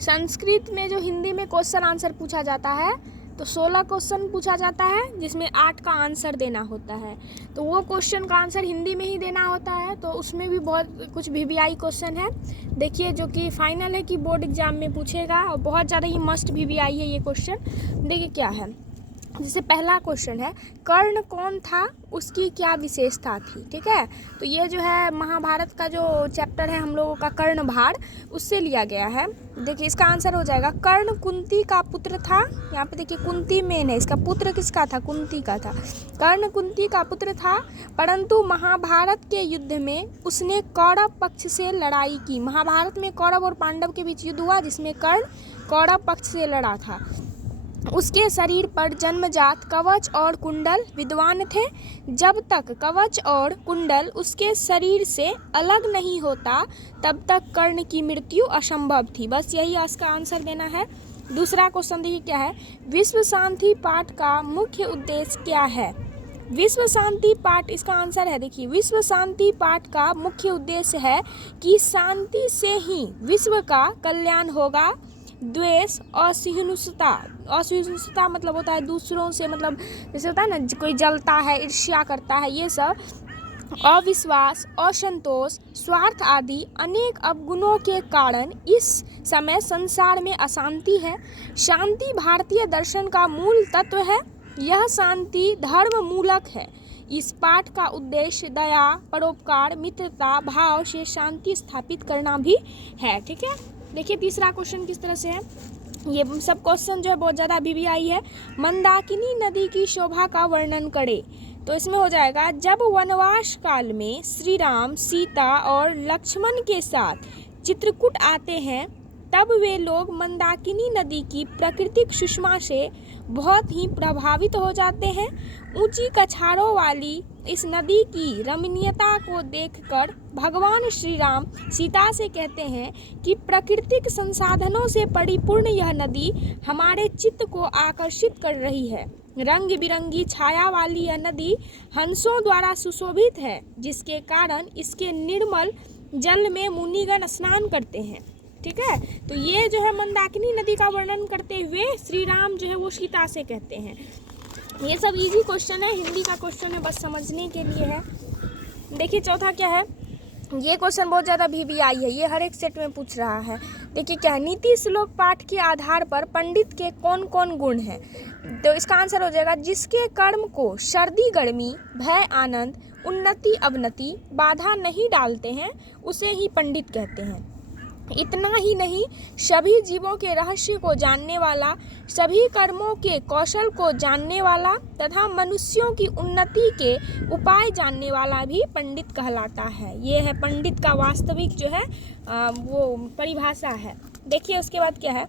संस्कृत में जो हिंदी में क्वेश्चन आंसर पूछा जाता है तो 16 क्वेश्चन पूछा जाता है जिसमें 8 का आंसर देना होता है। तो वो क्वेश्चन का आंसर हिंदी में ही देना होता है। तो उसमें भी बहुत कुछ वीवीआई क्वेश्चन है, देखिए, जो कि फाइनल है कि बोर्ड एग्जाम में पूछेगा और बहुत ज़्यादा ही मस्ट वीवीआई है ये क्वेश्चन। देखिए क्या है, जैसे पहला क्वेश्चन है, कर्ण कौन था, उसकी क्या विशेषता थी। ठीक है, तो ये जो है महाभारत का जो चैप्टर है हम लोगों का कर्णभार, उससे लिया गया है। देखिए इसका आंसर हो जाएगा, कर्ण कुंती का पुत्र था। यहाँ पे देखिए कुंती मेन है, इसका पुत्र किसका था, कुंती का था। कर्ण कुंती का पुत्र था, परंतु महाभारत के युद्ध में उसने कौरव पक्ष से लड़ाई की। महाभारत में कौरव और पांडव के बीच युद्ध हुआ जिसमें कर्ण कौरव पक्ष से लड़ा था। उसके शरीर पर जन्मजात कवच और कुंडल विद्वान थे। जब तक कवच और कुंडल उसके शरीर से अलग नहीं होता तब तक कर्ण की मृत्यु असंभव थी। बस यही इसका आंसर देना है। दूसरा क्वेश्चन देखिए क्या है, विश्व शांति पाठ का मुख्य उद्देश्य क्या है। विश्व शांति पाठ, इसका आंसर है, देखिए विश्व शांति पाठ का मुख्य उद्देश्य है कि शांति से ही विश्व का कल्याण होगा। द्वेष, असहिष्णुता मतलब होता है दूसरों से, मतलब जैसे होता है ना कोई जलता है, ईर्ष्या करता है, ये सब, अविश्वास, असंतोष, स्वार्थ आदि अनेक अवगुणों के कारण इस समय संसार में अशांति है। शांति भारतीय दर्शन का मूल तत्व है। यह शांति धर्म मूलक है। इस पाठ का उद्देश्य दया, परोपकार, मित्रता भाव से शांति स्थापित करना भी है। ठीक है, देखिए तीसरा क्वेश्चन किस तरह से है। ये सब क्वेश्चन जो है बहुत ज़्यादा वीवीआई है। मंदाकिनी नदी की शोभा का वर्णन करे। तो इसमें हो जाएगा, जब वनवास काल में श्री राम, सीता और लक्ष्मण के साथ चित्रकूट आते हैं तब वे लोग मंदाकिनी नदी की प्राकृतिक सुषमा से बहुत ही प्रभावित हो जाते हैं। ऊंची कछारों वाली इस नदी की रमणीयता को देखकर भगवान श्री राम सीता से कहते हैं कि प्राकृतिक संसाधनों से परिपूर्ण यह नदी हमारे चित्त को आकर्षित कर रही है। रंग बिरंगी छाया वाली यह नदी हंसों द्वारा सुशोभित है, जिसके कारण इसके निर्मल जल में मुनिगण स्नान करते हैं। ठीक है, तो ये जो है मंदाकिनी नदी का वर्णन करते हुए श्री राम जो है वो सीता से कहते हैं। ये सब इजी क्वेश्चन है, हिंदी का क्वेश्चन है, बस समझने के लिए है। देखिए चौथा क्या है, ये क्वेश्चन बहुत ज़्यादा वीवीआई है, ये हर एक सेट में पूछ रहा है। देखिए क्या है, नीति श्लोक पाठ के आधार पर पंडित के कौन कौन गुण हैं। तो इसका आंसर हो जाएगा, जिसके कर्म को सर्दी गर्मी, भय आनंद, उन्नति अवनति बाधा नहीं डालते हैं उसे ही पंडित कहते हैं। इतना ही नहीं, सभी जीवों के रहस्य को जानने वाला, सभी कर्मों के कौशल को जानने वाला तथा मनुष्यों की उन्नति के उपाय जानने वाला भी पंडित कहलाता है। ये है पंडित का वास्तविक जो है वो परिभाषा है। देखिए उसके बाद क्या है,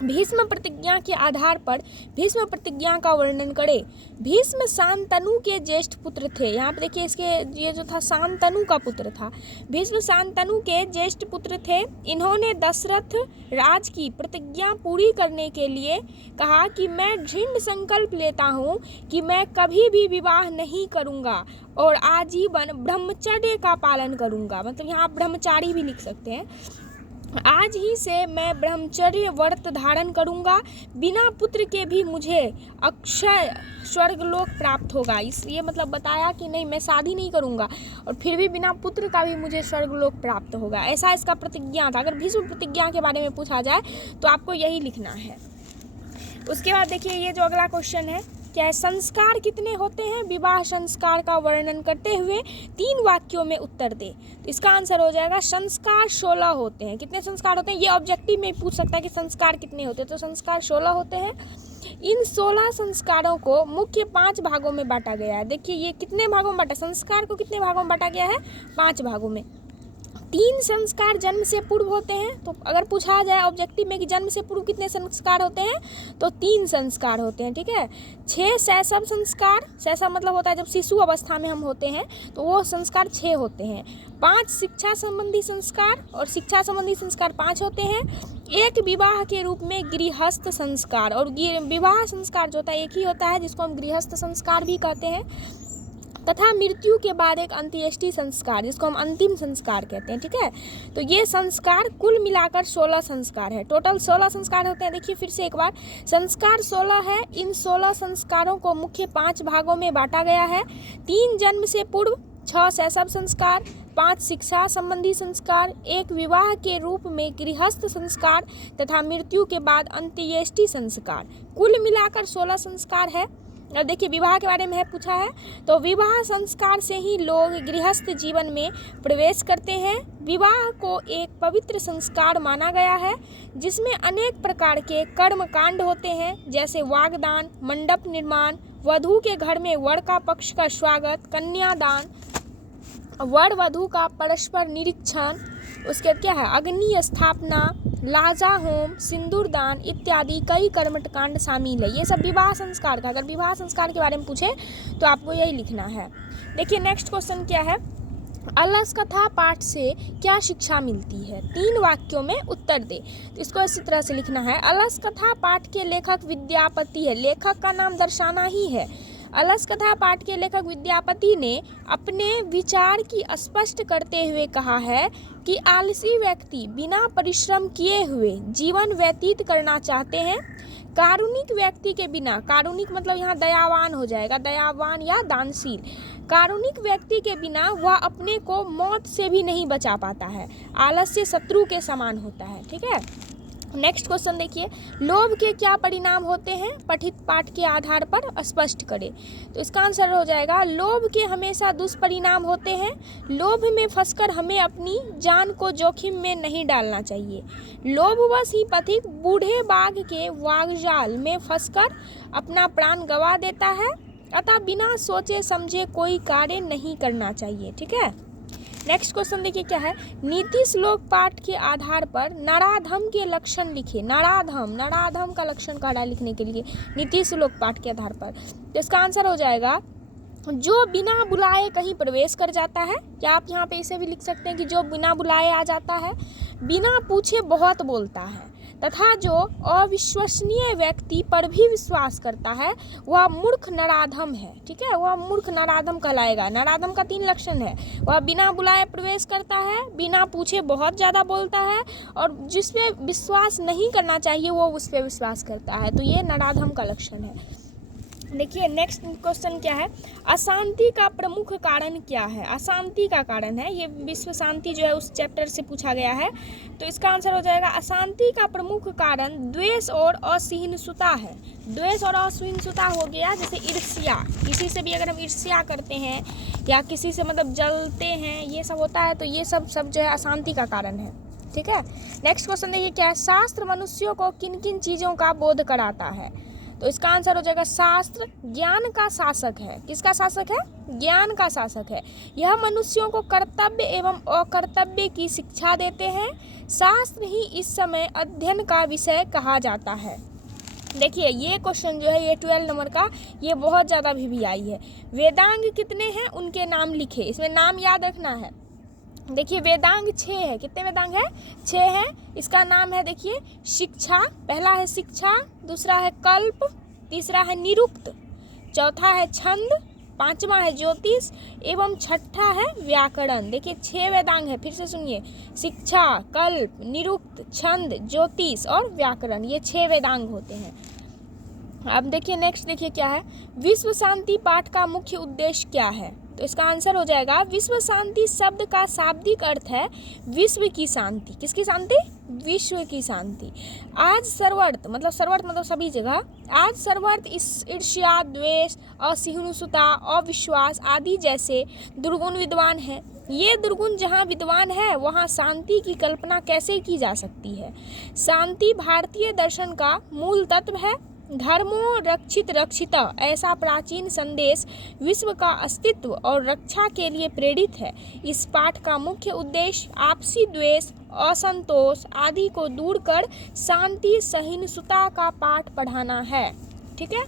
भीष्म प्रतिज्ञा के आधार पर भीष्म प्रतिज्ञा का वर्णन करें। भीष्म शांतनु के ज्येष्ठ पुत्र थे। यहाँ पे देखिए इसके ये जो था शांतनु का पुत्र था। भीष्म शांतनु के ज्येष्ठ पुत्र थे। इन्होंने दशरथ राज की प्रतिज्ञा पूरी करने के लिए कहा कि मैं दृढ़ संकल्प लेता हूँ कि मैं कभी भी विवाह नहीं करूँगा और आजीवन ब्रह्मचर्य का पालन करूँगा। मतलब यहाँ आप ब्रह्मचारी भी लिख सकते हैं। आज ही से मैं ब्रह्मचर्य व्रत धारण करूंगा। बिना पुत्र के भी मुझे अक्षय स्वर्गलोक प्राप्त होगा। इसलिए मतलब बताया कि नहीं, मैं शादी नहीं करूंगा और फिर भी बिना पुत्र का भी मुझे स्वर्गलोक प्राप्त होगा, ऐसा इसका प्रतिज्ञा था। अगर भीष्म प्रतिज्ञा के बारे में पूछा जाए तो आपको यही लिखना है। उसके बाद देखिए ये जो अगला क्वेश्चन है, क्या है, संस्कार कितने होते हैं। विवाह संस्कार का वर्णन करते हुए 3 वाक्यों में उत्तर दे। तो इसका आंसर हो जाएगा, संस्कार 16 होते हैं। कितने संस्कार होते हैं, ये ऑब्जेक्टिव में पूछ सकता है कि संस्कार कितने होते हैं, तो संस्कार 16 होते हैं। इन 16 संस्कारों को मुख्य 5 भागों में बांटा गया है। देखिए ये कितने भागों में बांटा, संस्कार को कितने भागों में बांटा गया है, 5 भागों में। 3 संस्कार जन्म से पूर्व होते हैं। तो अगर पूछा जाए ऑब्जेक्टिव में कि जन्म से पूर्व कितने संस्कार होते हैं, तो 3 संस्कार होते हैं। ठीक है, 6 शैशव संस्कार, शैशव मतलब होता है जब शिशु अवस्था में हम होते हैं, तो वो संस्कार 6 होते हैं। 5 शिक्षा संबंधी संस्कार, और शिक्षा संबंधी संस्कार 5 होते हैं। 1 विवाह के रूप में गृहस्थ संस्कार, और विवाह संस्कार जो होता है एक ही होता है, जिसको हम गृहस्थ संस्कार भी कहते हैं। तथा मृत्यु के बाद एक अंत्येष्टि संस्कार, जिसको हम अंतिम संस्कार कहते हैं। ठीक है, तो ये संस्कार कुल मिलाकर 16 संस्कार है। टोटल 16 संस्कार होते हैं। देखिए फिर से एक बार, संस्कार 16 है। इन 16 संस्कारों को मुख्य 5 भागों में बांटा गया है। 3 जन्म से पूर्व, 6 शैशव संस्कार, 5 शिक्षा संबंधी संस्कार, 1 विवाह के रूप में गृहस्थ संस्कार तथा मृत्यु के बाद अंत्येष्टि संस्कार। कुल मिलाकर 16 संस्कार है। अब देखिए विवाह के बारे में है पूछा है, तो विवाह संस्कार से ही लोग गृहस्थ जीवन में प्रवेश करते हैं। विवाह को एक पवित्र संस्कार माना गया है जिसमें अनेक प्रकार के कर्म कांड होते हैं, जैसे वागदान, मंडप निर्माण, वधू के घर में वर का पक्ष का स्वागत, कन्यादान, वर वधू का परस्पर निरीक्षण, उसके बाद क्या है, अग्नि स्थापना, लाजा होम, सिंदूर दान इत्यादि कई कर्मकांड शामिल है। ये सब विवाह संस्कार का। अगर विवाह संस्कार के बारे में पूछे तो आपको यही लिखना है। देखिए नेक्स्ट क्वेश्चन क्या है, अलस कथा पाठ से क्या शिक्षा मिलती है? 3 वाक्यों में उत्तर दे। तो इसको इसी तरह से लिखना है, अलस कथा पाठ के लेखक विद्यापति है। लेखक का नाम दर्शाना ही है। अलस कथा पाठ के लेखक विद्यापति ने अपने विचार की स्पष्ट करते हुए कहा है कि आलसी व्यक्ति बिना परिश्रम किए हुए जीवन व्यतीत करना चाहते हैं। कारुणिक व्यक्ति के बिना, कारुणिक मतलब यहाँ दयावान हो जाएगा, दयावान या दानशील। कारुणिक व्यक्ति के बिना वह अपने को मौत से भी नहीं बचा पाता है। आलस्य शत्रु के समान होता है। ठीक है, नेक्स्ट क्वेश्चन देखिए, लोभ के क्या परिणाम होते हैं? पठित पाठ के आधार पर स्पष्ट करें। तो इसका आंसर हो जाएगा, लोभ के हमेशा दुष्परिणाम होते हैं। लोभ में फंसकर हमें अपनी जान को जोखिम में नहीं डालना चाहिए। लोभवश ही पथिक बूढ़े बाघ के वागजाल में फंसकर अपना प्राण गंवा देता है। अतः बिना सोचे समझे कोई कार्य नहीं करना चाहिए। ठीक है, नेक्स्ट क्वेश्चन देखिए क्या है, नीति श्लोक पाठ के आधार पर नराधम के लक्षण लिखे। नराधम का लक्षण कहा लिखने के लिए नीति श्लोक पाठ के आधार पर। तो इसका आंसर हो जाएगा, जो बिना बुलाए कहीं प्रवेश कर जाता है, या आप यहाँ पे इसे भी लिख सकते हैं कि जो बिना बुलाए आ जाता है, बिना पूछे बहुत बोलता है, तथा जो अविश्वसनीय व्यक्ति पर भी विश्वास करता है वह मूर्ख नराधम है। ठीक है, वह मूर्ख नराधम कहलाएगा। नराधम का 3 लक्षण है, वह बिना बुलाए प्रवेश करता है, बिना पूछे बहुत ज़्यादा बोलता है, और जिस पे विश्वास नहीं करना चाहिए वो उस पर विश्वास करता है। तो ये नराधम का लक्षण है। देखिए नेक्स्ट क्वेश्चन क्या है, अशांति का प्रमुख कारण क्या है? अशांति का कारण है, ये विश्व शांति जो है उस चैप्टर से पूछा गया है। तो इसका आंसर हो जाएगा, अशांति का प्रमुख कारण द्वेष और असहिष्णुता है। द्वेष और असहिष्णुता हो गया जैसे ईर्ष्या, किसी से भी अगर हम ईर्ष्या करते हैं या किसी से मतलब जलते हैं, ये सब होता है, तो ये सब जो है अशांति का कारण है। ठीक है, नेक्स्ट क्वेश्चन देखिए क्या है, शास्त्र मनुष्यों को किन किन चीज़ों का बोध कराता है? तो इसका आंसर हो जाएगा, शास्त्र ज्ञान का शासक है। किसका शासक है? ज्ञान का शासक है। यह मनुष्यों को कर्तव्य एवं अकर्तव्य की शिक्षा देते हैं। शास्त्र ही इस समय अध्ययन का विषय कहा जाता है। देखिए ये क्वेश्चन जो है ये 12 नंबर का, ये बहुत ज़्यादा भी आई है। वेदांग कितने हैं उनके नाम लिखे, इसमें नाम याद रखना है। देखिए वेदांग 6 है। कितने वेदांग है? 6 है। इसका नाम है देखिए शिक्षा, पहला है शिक्षा, दूसरा है कल्प, तीसरा है निरुक्त, चौथा है छंद, 5वां है ज्योतिष एवं छठा है व्याकरण। देखिए 6 वेदांग है, फिर से सुनिए, शिक्षा, कल्प, निरुक्त, छंद, ज्योतिष और व्याकरण, ये 6 वेदांग होते हैं। अब देखिए नेक्स्ट देखिए क्या है, विश्व शांति पाठ का मुख्य उद्देश्य क्या है? तो इसका आंसर हो जाएगा, विश्व शांति शब्द का शाब्दिक अर्थ है विश्व की शांति। किसकी शांति? विश्व की शांति। आज सर्वत्र मतलब सभी जगह, आज सर्वत्र ईर्ष्या, द्वेष, असहिष्णुता, अविश्वास आदि जैसे दुर्गुण विद्वान हैं। ये दुर्गुण जहाँ विद्वान है वहाँ शांति की कल्पना कैसे की जा सकती है? शांति भारतीय दर्शन का मूल तत्व है। धर्मो रक्षित रक्षिता, ऐसा प्राचीन संदेश विश्व का अस्तित्व और रक्षा के लिए प्रेरित है। इस पाठ का मुख्य उद्देश्य आपसी द्वेष, असंतोष आदि को दूर कर शांति सहिष्णुता का पाठ पढ़ाना है। ठीक है,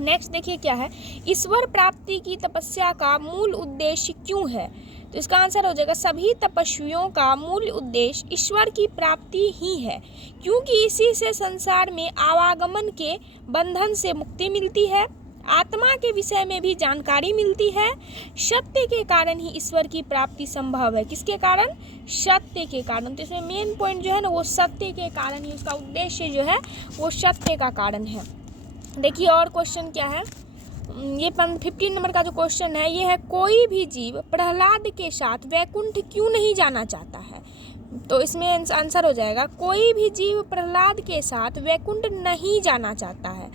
नेक्स्ट देखिए क्या है, ईश्वर प्राप्ति की तपस्या का मूल उद्देश्य क्यों है? तो इसका आंसर हो जाएगा, सभी तपस्वियों का मूल उद्देश्य ईश्वर की प्राप्ति ही है, क्योंकि इसी से संसार में आवागमन के बंधन से मुक्ति मिलती है। आत्मा के विषय में भी जानकारी मिलती है। सत्य के कारण ही ईश्वर की प्राप्ति संभव है। किसके कारण? सत्य के कारण। तो इसमें मेन पॉइंट जो है ना वो सत्य के कारण ही, उसका उद्देश्य जो है वो सत्य का कारण है। देखिए और क्वेश्चन क्या है, ये 15 नंबर का जो क्वेश्चन है ये है, कोई भी जीव प्रहलाद के साथ वैकुंठ क्यों नहीं जाना चाहता है? तो इसमें आंसर हो जाएगा, कोई भी जीव प्रहलाद के साथ वैकुंठ नहीं जाना चाहता है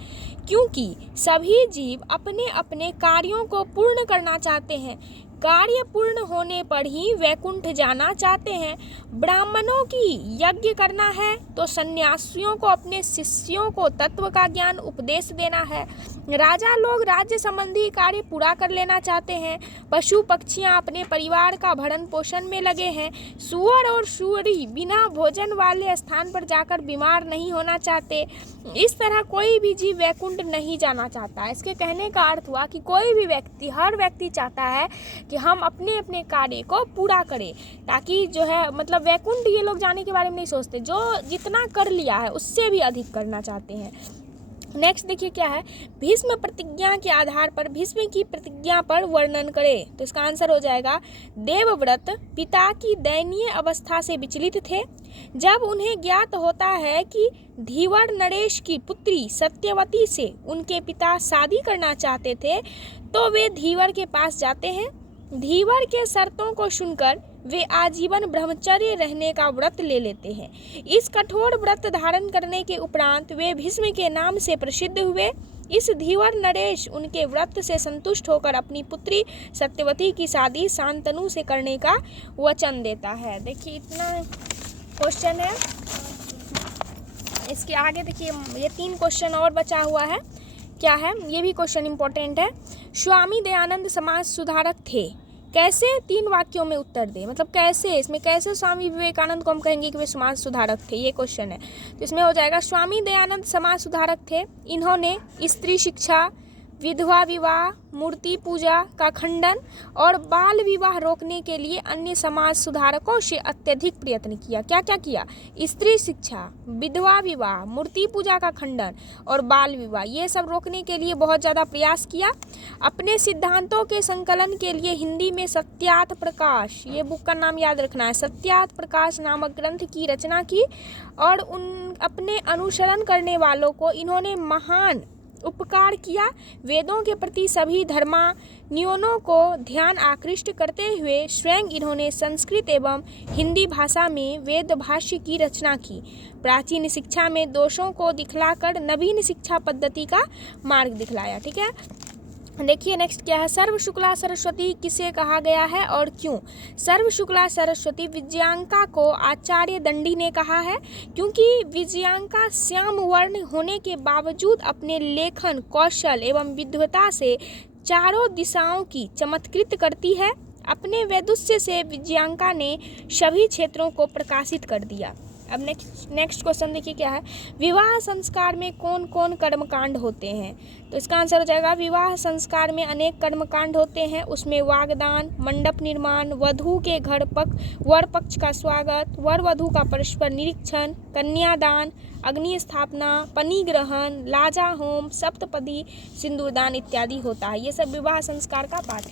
क्योंकि सभी जीव अपने अपने कार्यों को पूर्ण करना चाहते हैं। कार्य पूर्ण होने पर ही वैकुंठ जाना चाहते हैं। ब्राह्मणों की यज्ञ करना है तो सन्यासियों को अपने शिष्यों को तत्व का ज्ञान उपदेश देना है। राजा लोग राज्य संबंधी कार्य पूरा कर लेना चाहते हैं। पशु पक्षियां अपने परिवार का भरण पोषण में लगे हैं। सुअर और सुअरी बिना भोजन वाले स्थान पर जाकर बीमार नहीं होना चाहते। इस तरह कोई भी जीव वैकुंठ नहीं जाना चाहता। इसके कहने का अर्थ हुआ कि कोई भी व्यक्ति, हर व्यक्ति चाहता है कि हम अपने अपने कार्य को पूरा करें, ताकि जो है मतलब वैकुंठ ये लोग जाने के बारे में नहीं सोचते, जो जितना कर लिया है उससे भी अधिक करना चाहते हैं। नेक्स्ट देखिए क्या है, भीष्म प्रतिज्ञा के आधार पर भीष्म की प्रतिज्ञा पर वर्णन करें। तो इसका आंसर हो जाएगा, देवव्रत पिता की दयनीय अवस्था से विचलित थे। जब उन्हें ज्ञात होता है कि धीवर नरेश की पुत्री सत्यवती से उनके पिता शादी करना चाहते थे तो वे धीवर के पास जाते हैं। धीवर के शर्तों को सुनकर वे आजीवन ब्रह्मचर्य रहने का व्रत ले लेते हैं। इस कठोर व्रत धारण करने के उपरांत वे भीष्म के नाम से प्रसिद्ध हुए। इस धीवर नरेश उनके व्रत से संतुष्ट होकर अपनी पुत्री सत्यवती की शादी शांतनु से करने का वचन देता है। देखिए इतना क्वेश्चन है। इसके आगे देखिए ये 3 क्वेश्चन और बचा हुआ है। क्या है, ये भी क्वेश्चन इंपॉर्टेंट है। स्वामी दयानंद समाज सुधारक थे, कैसे? 3 वाक्यों में उत्तर दे। मतलब कैसे, इसमें कैसे स्वामी विवेकानंद को हम कहेंगे कि वे समाज सुधारक थे, ये क्वेश्चन है। तो इसमें हो जाएगा, स्वामी दयानंद समाज सुधारक थे। इन्होंने स्त्री शिक्षा, विधवा विवाह, मूर्ति पूजा का खंडन और बाल विवाह रोकने के लिए अन्य समाज सुधारकों से अत्यधिक प्रयत्न किया। क्या क्या किया? स्त्री शिक्षा, विधवा विवाह, मूर्ति पूजा का खंडन और बाल विवाह, ये सब रोकने के लिए बहुत ज़्यादा प्रयास किया। अपने सिद्धांतों के संकलन के लिए हिंदी में सत्यार्थ प्रकाश, ये बुक का नाम याद रखना है, सत्यार्थ प्रकाश नामक ग्रंथ की रचना की और उन अपने अनुसरण करने वालों को इन्होंने महान उपकार किया। वेदों के प्रति सभी धर्मान्यों को ध्यान आकृष्ट करते हुए स्वयं इन्होंने संस्कृत एवं हिंदी भाषा में वेद भाष्य की रचना की। प्राचीन शिक्षा में दोषों को दिखलाकर नवीन शिक्षा पद्धति का मार्ग दिखलाया। ठीक है, देखिए नेक्स्ट क्या है, सर्व शुक्ला सरस्वती किसे कहा गया है और क्यों? सर्व शुक्ला सरस्वती विजयांका को आचार्य दंडी ने कहा है क्योंकि विजयांका श्याम वर्ण होने के बावजूद अपने लेखन कौशल एवं विद्वता से चारों दिशाओं की चमत्कृत करती है। अपने वैदुष्य से विजयांका ने सभी क्षेत्रों को प्रकाशित कर दिया। अब नेक्स्ट क्वेश्चन देखिए क्या है, विवाह संस्कार में कौन कौन कर्मकांड होते हैं? तो इसका आंसर हो जाएगा, विवाह संस्कार में अनेक कर्मकांड होते हैं। उसमें वागदान, मंडप निर्माण, वधू के घर वर पक्ष का स्वागत, वर वधू का परस्पर निरीक्षण, कन्यादान, अग्नि स्थापना, पनिग्रहण, लाजा होम, सप्तपदी, सिंदूरदान इत्यादि होता है। ये सब विवाह संस्कार का पाठ है।